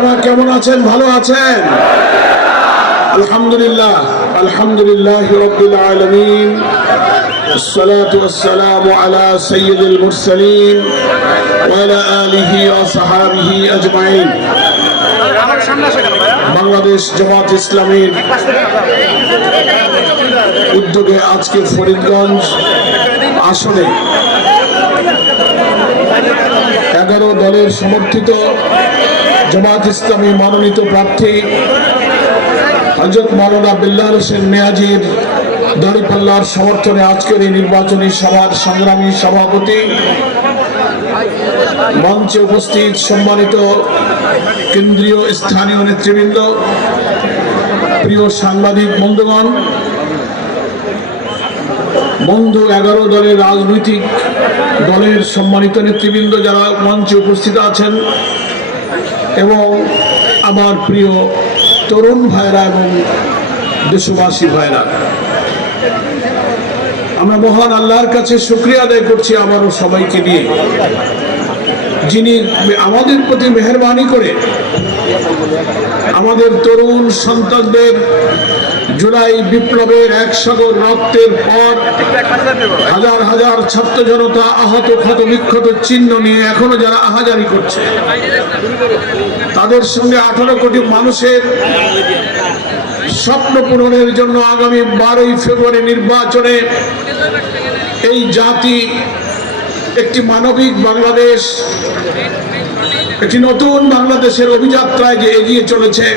আপনারা কেমন আছেন? ভালো আছেন? আলহামদুলিল্লাহ, আলহামদুলিল্লাহ রাব্বিল আলামিন। الصلاة والسلام على سيد المرسلين وعلى آله وصحبه أجمعين। বাংলাদেশ জামাত ইসলামীর উদ্যোগে আজকে ফরিদগঞ্জ আসনে 11 দলের সমর্থিত জামাত ইসলামী মনোনীত প্রার্থী হযরত মাওলানা বিল্লাল হোসেন নিয়াজির দাঁড়িপাল্লার সমর্থনে আজকের এই নির্বাচনী সভার সংগ্রামী সভাপতি, মঞ্চে উপস্থিত সম্মানিত কেন্দ্রীয় স্থানীয় নেতৃবৃন্দ, প্রিয় সাংবাদিক বন্ধুগণ, বন্ধু 11 দলের রাজনৈতিক দলের সম্মানিত নেতৃবৃন্দ যারা মঞ্চে উপস্থিত আছেন, এবং আমার প্রিয় তরুণ ভাইরা এবং দেশবাসী ভাইরা, আমরা মহান আল্লাহর কাছে শুকরিয়া আদায় করছি আবারও সবাইকে নিয়ে, যিনি আমাদের প্রতি মেহেরবানি করে আমাদের তরুণ সন্তানদের জুলাই বিপ্লবের এক সাগর রক্তের পর হাজার হাজার ছাত্র জনতা আহত ক্ষত বিক্ষত চিহ্ন নিয়ে এখনো যারা আহাজারি করছে, তাদের সঙ্গে 18 কোটি মানুষের স্বপ্ন পূরণের জন্য আগামী 12ই ফেব্রুয়ারি নির্বাচনে এই জাতি একটি মানবিক বাংলাদেশ, একটি নতুন বাংলাদেশের অভিযাত্রায় যে এগিয়ে চলেছে।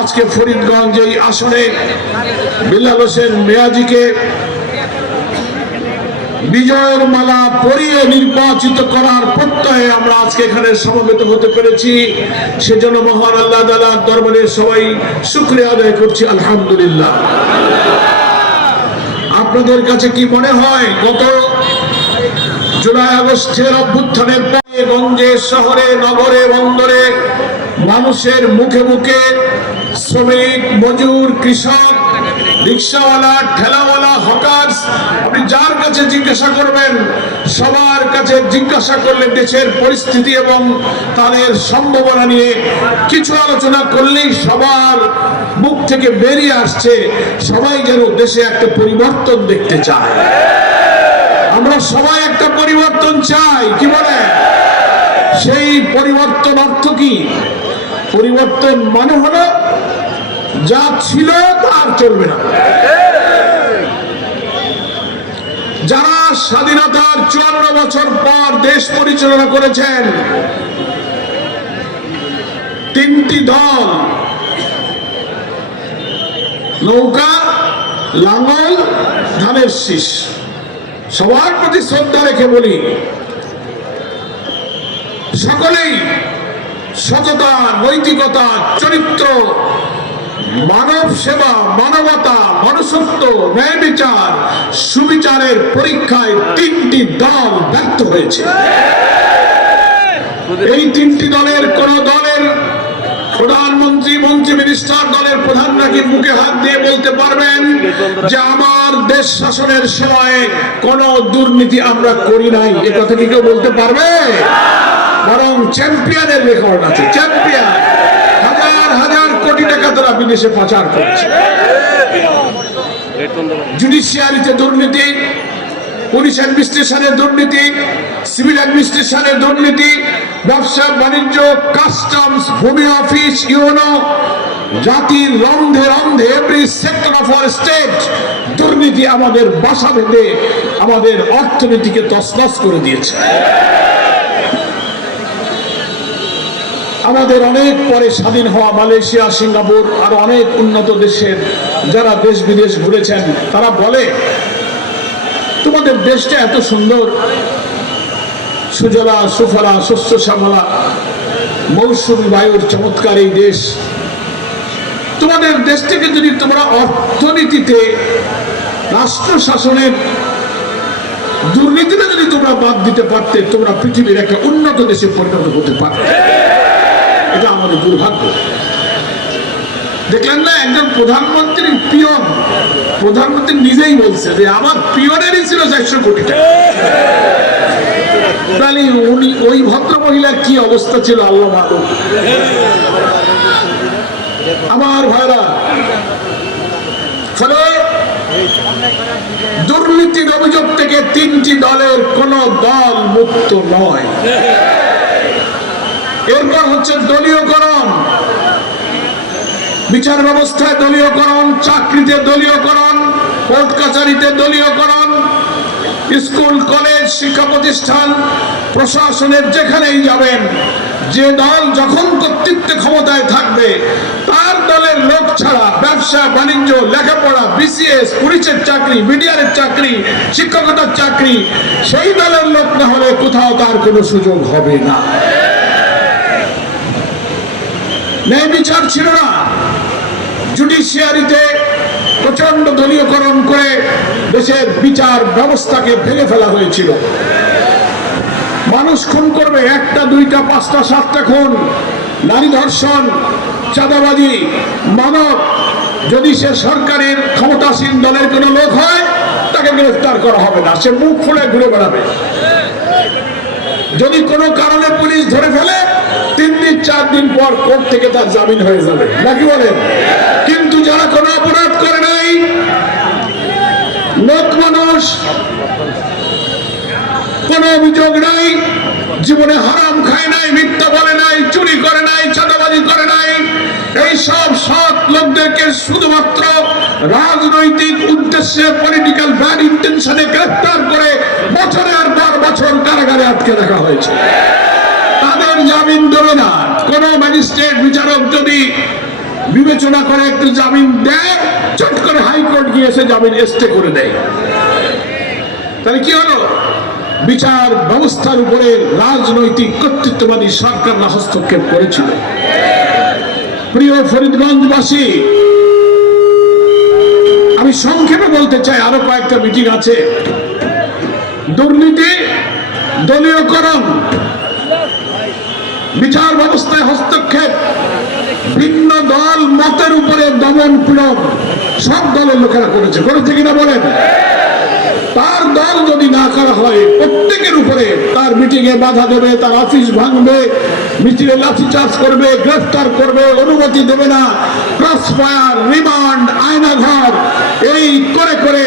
আজকে ফরিদগঞ্জ এই আসনে বিল্লাল হোসেন নিয়াজিকে বিজয়ের মালা পরিয়ে নির্বাচিত করার প্রত্যয়ে আমরা আজকে এখানে সমবেত হতে পেরেছি। সেজন্য মহান আল্লাহ তাআলার দরবারে সবাই শুকরিয়া আদায় করছি, আলহামদুলিল্লাহ। আপনাদের কাছে কি মনে হয়, গত জুলাই আগস্টের অভ্যুত্থানের পরে গঞ্জে, শহরে, নগরে, বন্দরে মানুষের মুখে মুখে শ্রমিক, মজুর, কৃষক, রিক্সাওয়ালা, ঠেলাওয়ালা, হকার্স, আপনি যার কাছে জিজ্ঞাসা করবেন, সবার কাছে জিজ্ঞাসা করলে দেশের পরিস্থিতি এবং তাদের সম্ভাবনা নিয়ে কিছু আলোচনা করলেই সবার মুখ থেকে বেরিয়ে আসছে সবাই যেন দেশে একটা পরিবর্তন দেখতে চায়। আমরা সবাই একটা পরিবর্তন চাই, কি বলে? সেই পরিবর্তন অর্থ কি? পরিবর্তন মানে হলো যা ছিল তা আর চলবে না। যারা স্বাধীনতার 54 বছর পর দেশ পরিচালনা করেছেন, 3টি দল, নৌকা, লাঙ্গল, ধানের শীষ, সবার প্রতি শ্রদ্ধা রেখে বলি, সকলেই সততা, নৈতিকতা, চরিত্র, মানব সেবা, মানবতা, মনুষ্যত্ব, ন্যায় বিচার, সুবিচারের পরীক্ষায় 3টি দল ব্যর্থ হয়েছে। এই 3টি দলের কোন দলের প্রধানমন্ত্রী, মন্ত্রী, মিনিস্টার, দলের প্রধান নাকি মুখে হাত দিয়ে বলতে পারবেন যে আমার দেশ শাসনের সময়ে কোন দুর্নীতি আমরা করি নাই? এ কথা কি কেউ বলতে পারবে? বরং চ্যাম্পিয়নের রেকর্ড আছে, চ্যাম্পিয়ন। হাজার হাজার কোটি টাকা তারা বিদেশে পাচার করছে। জুডিশিয়ারিতে দুর্নীতি, পুলিশ অ্যাডমিনিস্ট্রেশনের দুর্নীতি, সিভিল অ্যাডমিনিস্ট্রেশনের দুর্নীতি, ব্যবসা বাণিজ্য, কাস্টমস, ভূমি অফিস, ইউনো, জাতির রন্ধে রন্ধে every sector of our state দুর্নীতি আমাদের বাসা বেঁধে আমাদের অর্থনীতিকে তছনছ করে দিয়েছে। আমাদের অনেক পরে স্বাধীন হওয়া মালয়েশিয়া, সিঙ্গাপুর আর অনেক উন্নত দেশের যারা দেশ বিদেশ ঘুরেছেন, তারা বলে তোমাদের দেশটা এত সুন্দর, সুজলা সুফলা, শস্য শ্যামলা, মৌসুমী বায়ুর চমৎকার এই দেশ, তোমাদের দেশ থেকে যদি তোমরা অর্থনীতিতে, রাষ্ট্র শাসনের দুর্নীতিটা যদি তোমরা বাদ দিতে পারতে, তোমরা পৃথিবীর একটা উন্নত দেশে পরিণত হতে পারতে। এটা আমাদের দুর্ভাগ্য। দেখলেন না, একজন প্রধানমন্ত্রীর পিয়ন, প্রধানমন্ত্রী নিজেই বলছে যে আমার পিয়নেরই ছিল 400 কোটি টাকা। তাহলে উনি ওই ভদ্র মহিলার কি অবস্থা ছিল আল্লাহ ভালো। আমার ভাইরা, ফলে দুর্নীতির অভিযোগ থেকে তিনটি দলের কোন দল মুক্ত নয়। এরপর হচ্ছে দলীয়করণ, বিচার ব্যবস্থায় দলীয়করণ, চাকরিতে দলীয়করণ, কোর্ট কাছারিতে দলীয়করণ, স্কুল কলেজ শিক্ষা প্রতিষ্ঠান প্রশাসনের যেখানেই যাবেন, যে দল যখন কর্তৃত্বে ক্ষমতায় থাকবে তার দলের লোক ছাড়া ব্যবসা বাণিজ্য লেখাপড়া বিসিএস পুলিশের চাকরি বিডিআরের চাকরি শিক্ষকতার চাকরি সেই দলের লোক না হলে কোথাও তার কোনো সুযোগ হবে না। ন্যায় বিচার ছিল না, জুডিশিয়ারিতে প্রচন্ড দলীয়করণ করে দেশের বিচার ব্যবস্থাকে ভেঙে ফেলা হয়েছিল। মানুষ খুন করবে, একটা দুইটা পাঁচটা সাতটা খুন, নারী ধর্ষণ, চাঁদাবাজি, মানব, যদি সে সরকারের ক্ষমতাসীন দলের কোনো লোক হয় তাকে গ্রেফতার করা হবে না, সে মুখ ফুলে ঘুরে বেড়াবে। যদি কোনো কারণে পুলিশ ধরে ফেলে 3 দিন 4 দিন পর কোর্ট থেকে তার জামিন হয়ে যাবে, নাকি বলেন? কিন্তু যারা কোনো অপরাধ করে নাই, লোক মানুষ, কোনো অভিযোগ নাই, জীবনে হারাম খায় নাই, মিথ্যা বলে নাই, চুরি করে নাই, চাঁদাবাজি করে নাই, এই সব সৎ লোকদেরকে শুধুমাত্র রাজনৈতিক উদ্দেশ্যে পলিটিক্যাল ব্যাড ইন্টেনশনে গ্রেফতার করে বছরের পর বছর কারাগারে আটকে রাখা হয়েছে। তাদের জামিন দেবে না। কোন ম্যাজিস্ট্রেট বিচারক যদি বিবেচনা করে একটু জামিন দেয়, চট করে হাইকোর্ট গিয়ে এসে জামিন স্টে করে দেয়। তাহলে কি হলো? বিচার ব্যবস্থার উপরে রাজনৈতিক কর্তৃত্ববাদী সরকাররা হস্তক্ষেপ করেছিল। প্রিয় ফরিদগঞ্জবাসী, আমি সংক্ষেপে বলতে চাই, আরো কয়েকটা মিটিং আছে। দুর্নীতি, দলীয়করণ, বিচার ব্যবস্থায় হস্তক্ষেপ, ভিন্ন দল মতের উপরে দমন পীড়ন সব দলের লোকেরা করেছে কিনা বলেন? তার দল যদি না করা হয় প্রত্যেকের উপরে তার মিটিং এ বাধা দেবে, তার অফিস ভাঙবে, মিছিলে লাঠিচার্জ করবে, গ্রেফতার করবে, অনুমতি দেবে না, ক্রস ফায়ার, রিমান্ড, আয়নাঘর, এই করে করে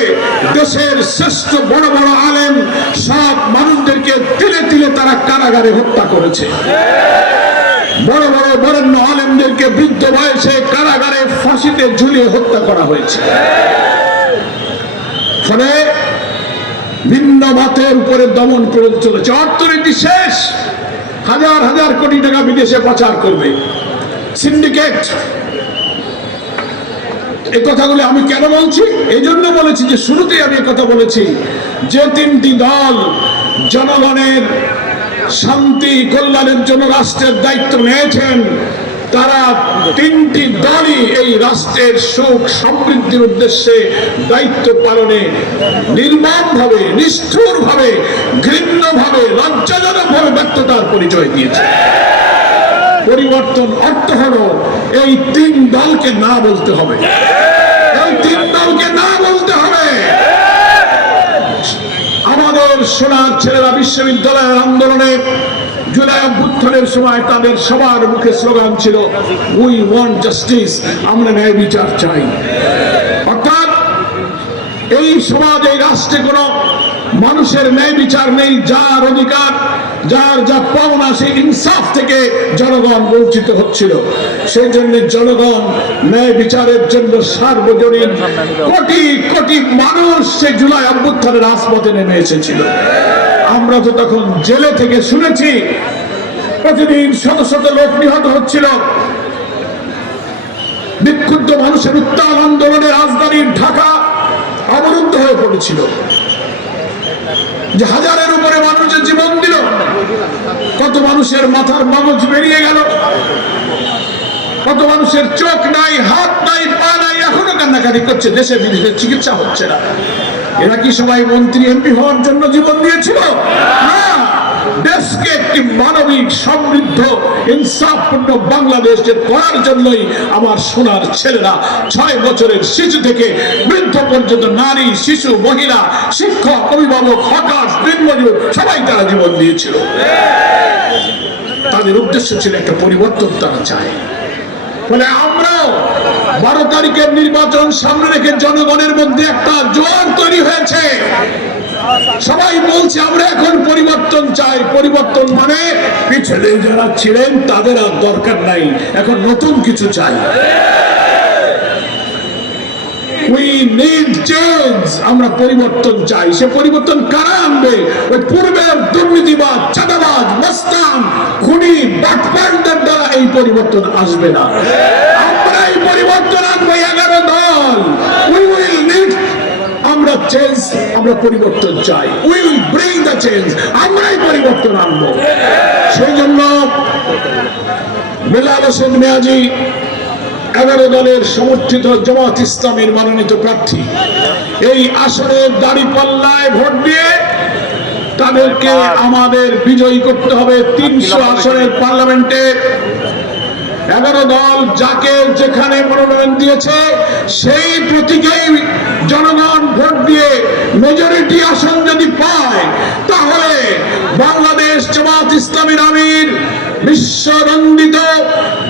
দেশের শ্রেষ্ঠ বড় বড় আলেম সব মানুষদেরকে তিলে তিলে তারা কারাগারে হত্যা করেছে। বড় বড় বরেণ্য আলেমদেরকে বৃদ্ধ বয়সে কারাগারে ফাঁসিতে ঝুলিয়ে হত্যা করা হয়েছে। ফলে ভিন্ন মতের উপরে দমন করে চলেছে। অর্থনীতি শেষ, হাজার হাজার কোটি টাকা বিদেশে পাচার করবে সিন্ডিকেট। এই কথাগুলো আমি কেন বলছি? এই জন্য বলেছি যে শুরুতেই আমি কথা বলেছি যে 3টি দল জনগণের শান্তি কল্যাণের জন্য রাষ্ট্রের দায়িত্ব নিয়েছেন, তারা 3টি দলই এই রাষ্ট্রের সুখ সমৃদ্ধির উদ্দেশ্যে দায়িত্ব পালনে নির্মমভাবে, নিষ্ঠুরভাবে, ঘৃণ্যভাবে, লজ্জাজনকভাবে ব্যর্থতার পরিচয় দিয়েছে। পরিবর্তন অর্থ হলো এই 3 দলকে না বলতে হবে, এই 3 দলকে না বলতে হবে। আমাদের সোনার ছেলেরা বিশ্ববিদ্যালয়ের আন্দোলনে জুলাই অভ্যুত্থানের সময় তাদের সবার মুখে স্লোগান ছিল উই ওয়ান্ট জাস্টিস, আমরা ন্যায় বিচার চাই। অর্থাৎ এই সমাজ, এই রাষ্ট্রে কোনো মানুষের ন্যায় বিচার নেই। যার অধিকার, যার যা পাওনা, সেই ইনসাফ থেকে জনগণ বঞ্চিত হচ্ছিল। সেই জন্য জনগণ ন্যায় বিচারের জন্য সার্বজনীন কোটি কোটি মানুষ সেই জুলাই অভ্যুত্থানের রাজপথে নেমে এসেছিল। আমরা তো তখন জেলে থেকে শুনেছি প্রতিদিন শত শত লোক নিহত হচ্ছিল। বিক্ষুব্ধ মানুষের উত্তাল আন্দোলনে রাজধানী ঢাকা অবরুদ্ধ হয়ে পড়েছিল, যে হাজারের উপরে মানুষের জীবন দিল, কত মানুষের মাথার মগজ বেরিয়ে গেল, কত মানুষের চোখ নাই, হাত নাই, পা নাই, এখনো কান্নাকাটি করছে, দেশে বিদেশে চিকিৎসা হচ্ছে না। এরা কি সবাই মন্ত্রী এমপি হওয়ার জন্য জীবন দিয়েছিল? না, দেশকে একটি মানবিক সমৃদ্ধ ইনসাফপূর্ণ বাংলাদেশ করার জন্যই আমার সোনার ছেলেরা 6 বছরের শিশু থেকে বৃদ্ধ পর্যন্ত নারী, শিশু, মহিলা, শিক্ষক, অভিভাবক, হকার, দিনমজুর সবাই তারা জীবন দিয়েছিল। তাদের উদ্দেশ্য ছিল একটা পরিবর্তন তারা চায়। ফলে আমরাও 12 তারিখের নির্বাচন সামনে রেখে জনগণের মধ্যে একটা জোয়ার তৈরি হয়েছে। সবাই বলছে আমরা এখন পরিবর্তন চাই। পরিবর্তন মানে পিছনে যারা ছিলেন তাদের আর দরকার নাই, এখন নতুন কিছু চাই। We need change. আমরা পরিবর্তন চাই। সে পরিবর্তন কারা আনবে? ওই পূর্বের দুর্নীতিবাদ, চাঁদাবাজ, মস্তান, খুনি, বাটপারদের দ্বারা এই পরিবর্তন আসবে না। আমরা এই পরিবর্তন আনবো 11 দল। We will need, আমরা চেঞ্জ, আমরা পরিবর্তন চাই। We will bring the change. আমরাই পরিবর্তন আনবো। সেই জন্য বেলাল হোসেন মিয়াজি 11 দলের সমর্থিত জামাত ইসলামের মনোনীত প্রার্থী, এই আসনের দাঁড়িপাল্লায় ভোট দিয়ে তাদেরকে আমাদের বিজয়ী করতে হবে। 300 আসনের পার্লামেন্টে 11 দল যাকে যেখানে মনোনয়ন দিয়েছে সেই প্রতীকেই জনগণ ভোট দিয়ে মেজরিটি আসন যদি পায়, তাহলে বাংলাদেশ জামাত ইসলামীর আমির, বিশ্বনন্দিত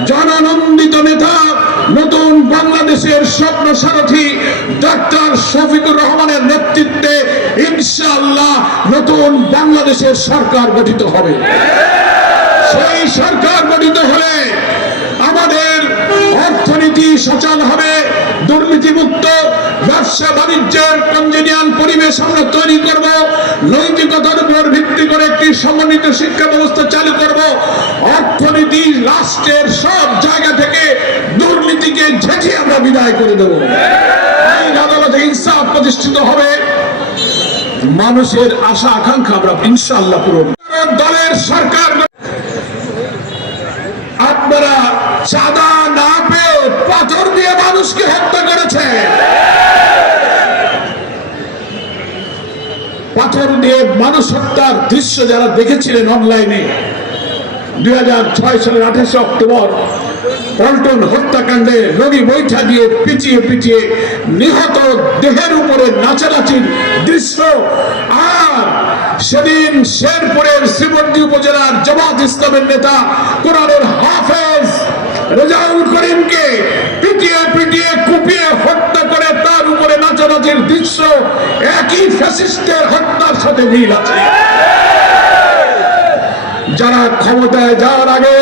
জননন্দিত নেতা, নতুন বাংলাদেশের স্বপ্ন সারথী ডক্টর শফিকুর রহমানের নেতৃত্বে ইনশাআল্লাহ নতুন বাংলাদেশের সরকার গঠিত হবে। সেই সরকার গঠিত হলে আমাদের অর্থনীতি সচল হবে, দুর্নীতিমুক্ত, ব্যবসা বাণিজ্যের কনজেনিয়াল পরিবেশ আমরা তৈরি করব, নৈতিকতার উপর ভিত্তি করে একটি সমন্বিত শিক্ষা ব্যবস্থা চালু করব, অর্থনীতি রাষ্ট্রের সব জায়গা থেকে দুর্নীতিকে ঝেঁঝে আমরা বিদায় করে দেব, আইন আদালতে ইনসাফ প্রতিষ্ঠিত হবে, মানুষের আশা আকাঙ্ক্ষা আমরা ইনশাআল্লাহ পূরণ। দলের সরকার আপনারা চাঁদা না পেয়ে পাথর দিয়ে মানুষকে হত্যা করেছে। পাথর দিয়ে মানুষ হত্যার দৃশ্য যারা দেখেছিলেন অনলাইনে 2006 সালের 28 অক্টোবর পল্টন হত্যাকাণ্ডে নদী বৈঠা দিয়ে পিটিয়ে পিটিয়ে নিহত দেহের উপরে নাচানাচির দৃশ্য, আর সেদিন শেরপুরের শ্রীমন্দি উপজেলার জামাত ইসলামের নেতা কোরআনের হাফেজ রেজাউল করিমকে পিটিয়ে পিটিয়ে কুপিয়ে হত্যা করে তার উপরে নাচানাচির দৃশ্য একই ফ্যাসিস্টের হত্যার সাথে মিল আছে। যারা ক্ষমতায় যাওয়ার আগে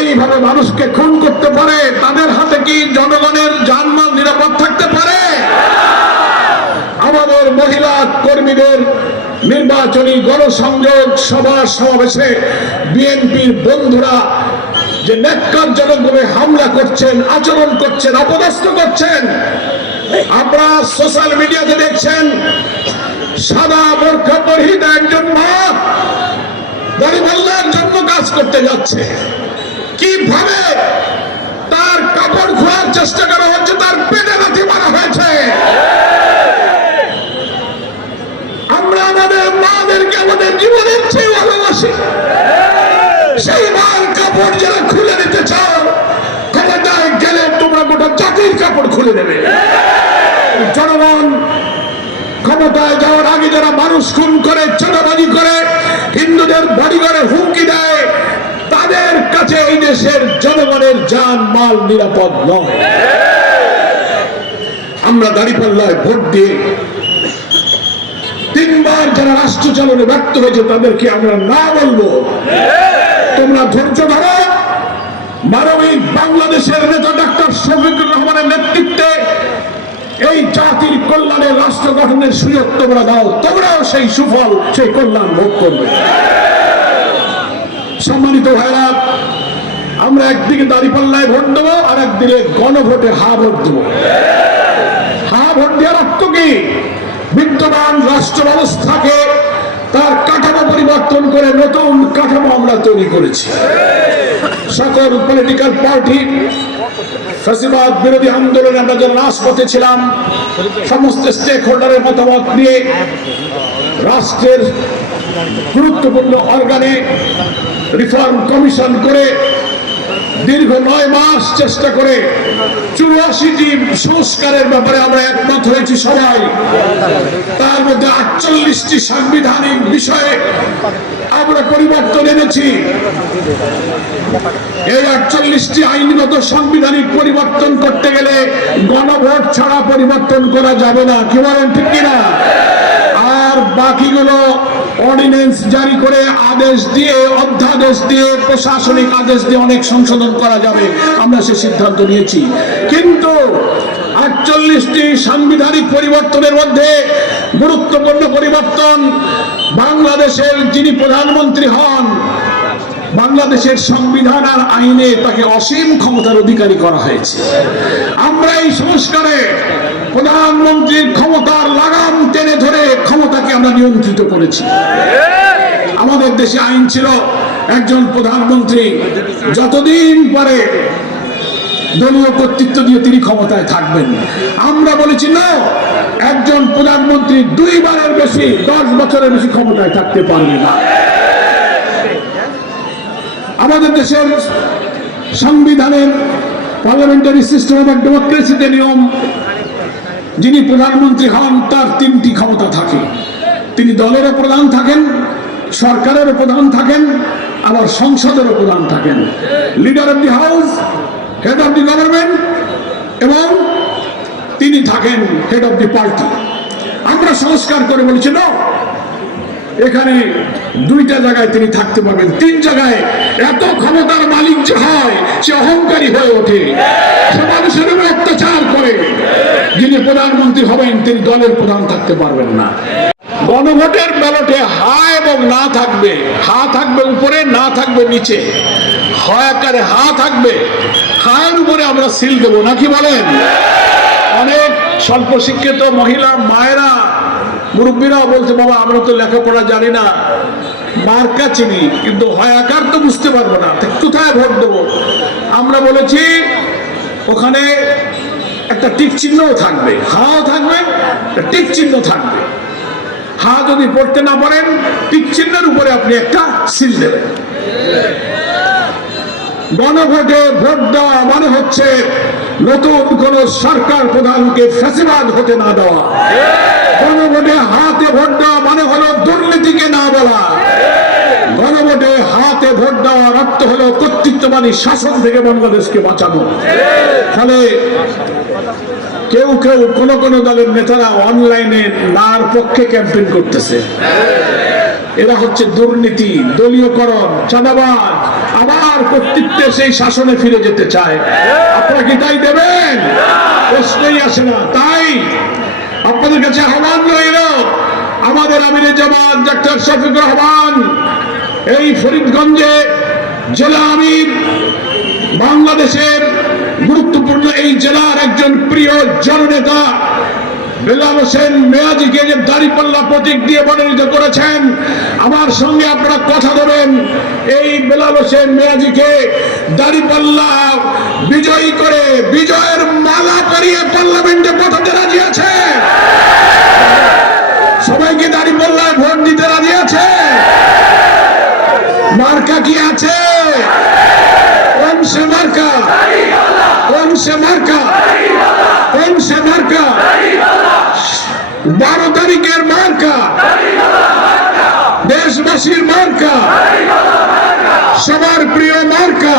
এইভাবে মানুষকে খুন করতে পারে, তাদের হাতে কি জনগণের জানমাল নিরাপদ থাকতে পারে? আমাদের মহিলা কর্মীদের নির্বাচনী গণসংযোগ সভা সমাবেশে বিএনপির বন্ধুরা যে ন্যাক্কারজনকভাবে হামলা করছেন, আচরণ করছেন, অপদস্থ করছেন, আপনারা সোশ্যাল মিডিয়াতে দেখছেন। সাদা বোরখা পরিহিত একজন মা দাড়িপাল্লার জন্য কাজ করতে যাচ্ছে, কিভাবে তার কাপড় খোলার চেষ্টা করা হচ্ছে, তার পেটে লাথি মারা হয়েছে। আমরা আমাদের মাদেরকে আমাদের জীবনের চেয়ে ভালোবাসি। সেই মার কাপড় যারা খুলে নিতে চাও, ক্ষমতায় গেলে তোমরা গোটা জাতির কাপড় খুলে দেবে। জনগণ ক্ষমতায় যাওয়ার আগে যারা মানুষ খুন করে, চাঁদাবাজি করে, হিন্দুদের বাড়ি ঘরে হুমকি দেয়, তাদের কাছে এই দেশের জনগণের জান মাল নিরাপদ নয়। আমরা দাঁড়িপাল্লায় ভোট দিয়ে 3 বার যারা রাষ্ট্র চালনে ব্যর্থ হয়েছে তাদেরকে আমরা না বলবো। তোমরা ধৈর্য ধরো, মানবিক বাংলাদেশের নেতা ডক্টর শফিকুর রহমানের নেতৃত্বে এই জাতির কল্যাণের রাষ্ট্র গঠনের সুযোগ তোমরা দাও, তোমরাও সেই সুফল, সেই কল্যাণ ভোগ করবে। সম্মানিত ভাইরা, আমরা একদিকে দাঁড়িপাল্লায় ভোট দেবো, আর একদিকে গণভোটে হা ভোট দেবো। হা ভোট দেওয়ার অর্থ কি? বিদ্যমান রাষ্ট্র ব্যবস্থাকে তার কাঠামো পরিবর্তন করে নতুন কাঠামো আমরা তৈরি করেছি। সকল পলিটিক্যাল পার্টি ফ্যাসিবাদ বিরোধী আন্দোলনে আমরা যারা রাজপথে ছিলাম, সমস্ত স্টেক হোল্ডারের মতামত নিয়ে রাষ্ট্রের গুরুত্বপূর্ণ অর্গানে রিফর্ম কমিশন করে দীর্ঘ 9 মাস চেষ্টা করে 84টি সংস্কারের ব্যাপারে আমরা একমত হয়েছি সবাই। তার মধ্যে 48টি সাংবিধানিক বিষয়ে আমরা পরিবর্তন এনেছি। এই 48টি আইনগত সাংবিধানিক পরিবর্তন করতে গেলে গণভোট ছাড়া পরিবর্তন করা যাবে না, কি বলেন ঠিক কিনা? আর বাকিগুলো অর্ডিন্যান্স জারি করে আদেশ দিয়ে, অধ্যাদেশ দিয়ে, প্রশাসনিক আদেশ দিয়ে অনেক সংশোধন করা যাবে, আমরা সে সিদ্ধান্ত নিয়েছি। কিন্তু 48টি সাংবিধানিক পরিবর্তনের মধ্যে গুরুত্বপূর্ণ পরিবর্তন, বাংলাদেশের যিনি প্রধানমন্ত্রী হন, বাংলাদেশের সংবিধান আর আইনে তাকে অসীম ক্ষমতার অধিকারী করা হয়েছে। আমরা এই সংস্কারে প্রধানমন্ত্রীর ক্ষমতার লাগাম টেনে ধরে ক্ষমতাকে আমরা নিয়ন্ত্রিত করেছি। আমাদের দেশে আইন ছিল একজন প্রধানমন্ত্রী যতদিন পারে দলীয় কর্তৃত্ব দিয়ে তিনি ক্ষমতায় থাকবেন। আমরা বলেছি না, একজন প্রধানমন্ত্রী 2 বারের বেশি, 10 বছরের বেশি ক্ষমতায় থাকতে পারবে না। আমাদের দেশের সংবিধানের পার্লামেন্টারি সিস্টেম অফ ডেমোক্রেসিতে নিয়ম, যিনি প্রধানমন্ত্রী হন তার 3টি ক্ষমতা থাকে। তিনি দলেরও প্রধান থাকেন, সরকারেরও প্রধান থাকেন, আবার সংসদেরও প্রধান থাকেন। Leader of the house, head of the government, এবং তিনি থাকেন হেড অফ দি পার্টি। আমরা সংস্কার করে বলেছি না, এখানে 2টা জায়গায় তিনি থাকতে পারবেন। 3 জায়গায় এত ক্ষমতার মালিক যে হয় সে অহংকারী হয়ে ওঠে, সে মানুষের উপর অত্যাচার করে। যিনি প্রধানমন্ত্রী হবেন তিনি দলের প্রধান থাকতে পারবেন না। গণভোটের ব্যালটে হা এবং না থাকবে, হা থাকবে উপরে, না থাকবে নিচে। হয় আকারে হা থাকবে, হায়ের উপরে আমরা সিল দেবো, নাকি বলেন? অনেক স্বল্প শিক্ষিত মহিলা মায়েরা, মুরব্বীরাও বলছে, বাবা আমরা তো লেখাপড়া জানি না, মার্কা চিনি কিন্তু হয় আকার তো বুঝতে পারবো না, কোথায় ভোট দেবো? আমরা বলেছি ওখানে একটা টিক চিহ্নও থাকবে, হাও থাকবে, টিক চিহ্ন থাকবে। হা যদি পড়তে না পারেন, টিক চিহ্নের উপরে আপনি একটা সিল দেবেন। গণভোটে ভোট দেওয়া মানে হচ্ছে নতুন কোন সরকার প্রধানকে ফ্যাসিবাদ হতে না দেওয়া। গণভোটে হাতে ভোট দেওয়া মানে হলো দুর্নীতিকে না বলা। গণভোটে হাতে ভোট দেওয়ার অর্থ হলো কর্তৃত্ববাদী শাসন থেকে বাংলাদেশকে বাঁচানো। ফলে কেউ কেউ কোন কোন দলের নেতারা অনলাইনে নার পক্ষে ক্যাম্পেইন করতেছে। এরা হচ্ছে দুর্নীতি, দলীয়করণ, চাঁদাবাজ, আবার কর্তৃত্বে সেই শাসনে ফিরে যেতে চায়। আপনারা কি তাই দেবেন? প্রশ্নই আসে না। তাই আপনাদের কাছে আহ্বান রইল, আমাদের আমিরে জামাত ডাক্তার শফিকুর রহমান এই ফরিদগঞ্জে জেলা আমির, বাংলাদেশের গুরুত্বপূর্ণ এই জেলার একজন প্রিয় জননেতা বেলাল হোসেন মেয়াজিকে যে দাঁড়িপাল্লা প্রতীক দিয়ে মনোনীত করেছেন, আমার সঙ্গে আপনারা কথা দেবেন এই বেলাল হোসেন মেয়াজিকে দাঁড়িপাল্লা বিজয়ী করে বিজয়ের মালা পরিয়ে পার্লামেন্টে পাঠাতে রাজি আছে? সবাইকে দাঁড়িপাল্লায় ভোট দিতে রাজি আছে? মার্কা কি আছে? কোন সে মার্কা? কোন সে মার্কা? কোন সে মার্কা? 12 তারিখের মার্কা, দেশবাসীর মার্কা, সবার প্রিয় মার্কা।